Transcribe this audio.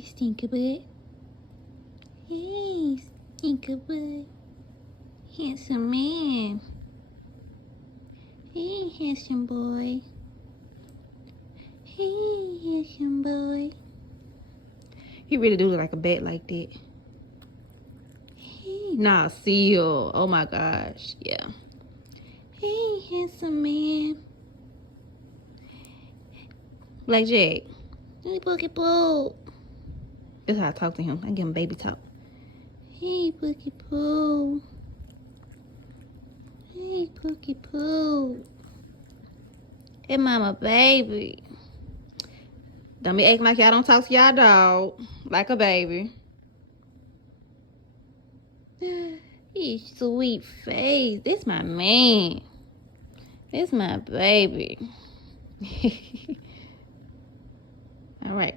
Hey, stinker butt. Hey, stinker butt. Handsome man. Hey, handsome boy. Hey, handsome boy. He really do look like a bat like that. Hey, nah, seal. Oh my gosh, yeah. Hey, handsome man. Blackjack. Hey, Boogie Boo. That's how I talk to him. I give him baby talk. Hey, Boogie Boo. Hey, Boogie Boo. Hey, mama baby. Don't be acting like y'all don't talk to y'all dog like a baby. His sweet face. This my man. This my baby. All right.